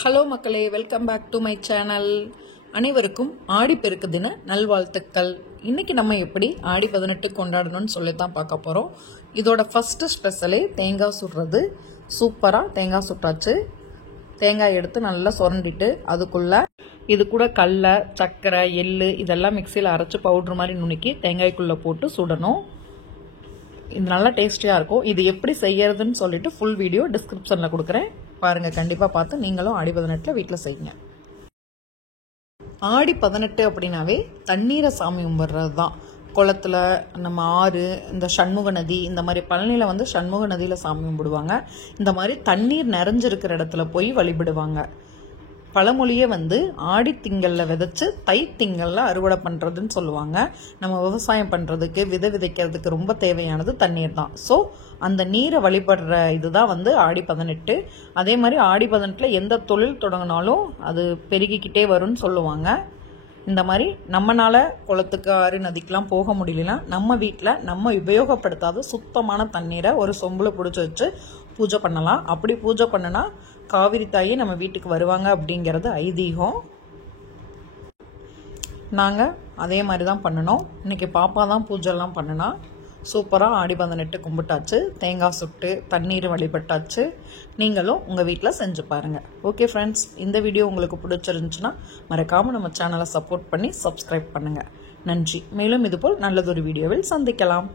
Hello மக்களே, welcome back to my channel. அனைவருக்கும் ஆடிப்பெருக்கு தின நல்வாழ்த்துக்கள். இன்னைக்கு நம்ம எப்படி ஆடி 18 கொண்டாடணும்னு சொல்லித்தான் பார்க்க போகிறோம். இதோட ஃபஸ்ட்டு ஸ்பெஷலே தேங்காய் சுடுறது. சூப்பராக தேங்காய் சுட்டாச்சு. தேங்காய் எடுத்து நல்லா சுரண்டிட்டு அதுக்குள்ளே இது கூட கடலை, சர்க்கரை, எள்ளு இதெல்லாம் மிக்சியில் அரைச்சி பவுட்ரு மாதிரி நுணுக்கி தேங்காய்க்குள்ளே போட்டு சுடணும். இது நல்லா டேஸ்டியாக இருக்கும். இது எப்படி செய்யறதுன்னு சொல்லிட்டு ஃபுல் வீடியோ டிஸ்கிரிப்ஷனில் கொடுக்குறேன், பாருங்கள். கண்டிப்பாக பார்த்து நீங்களும் ஆடி 18 வீட்டில் செய்யுங்க. ஆடி 18 அப்படின்னாவே தண்ணீரை சாமி கும்பிட்றது தான். குளத்துல, நம்ம ஆறு, இந்த சண்முக நதி, இந்த மாதிரி பழனியில் வந்து சண்முக நதியில் சாமி கும்பிடுவாங்க. இந்த மாதிரி தண்ணீர் நிறைஞ்சிருக்கிற இடத்துல போய் வழிபடுவாங்க. பழமொழியே வந்து ஆடி திங்களில் விதைச்சு தை திங்களில் அறுவடை பண்ணுறதுன்னு சொல்லுவாங்க. நம்ம விவசாயம் பண்ணுறதுக்கு, விதைக்கிறதுக்கு ரொம்ப தேவையானது தண்ணீர் தான். ஸோ அந்த நீரை வழிபடுற இதுதான் வந்து ஆடி 18. அதே மாதிரி ஆடி 18 எந்த தொழில் தொடங்கினாலும் அது பெருகிக்கிட்டே வரும்னு சொல்லுவாங்க. இந்த மாதிரி நம்மளால குளத்துக்கு, ஆறு, நதிக்கெலாம் போக முடியலன்னா நம்ம வீட்டில் நம்ம உபயோகப்படுத்தாத சுத்தமான தண்ணீரை ஒரு சொம்பில் பிடிச்சி வச்சு பூஜை பண்ணலாம். அப்படி பூஜை பண்ணுனா காவிரி தாயி நம்ம வீட்டுக்கு வருவாங்க அப்படிங்கிறது ஐதீகம். நாங்கள் அதே மாதிரி தான் பண்ணணும். இன்னைக்கு பாப்பா தான் பூஜைலாம் பண்ணினா. சூப்பராக ஆடி 18 கும்பிட்டாச்சு. தேங்காய் சுட்டு தண்ணீர் வழிபட்டாச்சு. நீங்களும் உங்கள் வீட்டில் செஞ்சு பாருங்கள். ஓகே ஃப்ரெண்ட்ஸ், இந்த வீடியோ உங்களுக்கு பிடிச்சிருந்துச்சுன்னா மறக்காமல் நம்ம சேனலை சப்போர்ட் பண்ணி சப்ஸ்கிரைப் பண்ணுங்கள். நன்றி. மேலும் இதுபோல் நல்லதொரு வீடியோவில் சந்திக்கலாம்.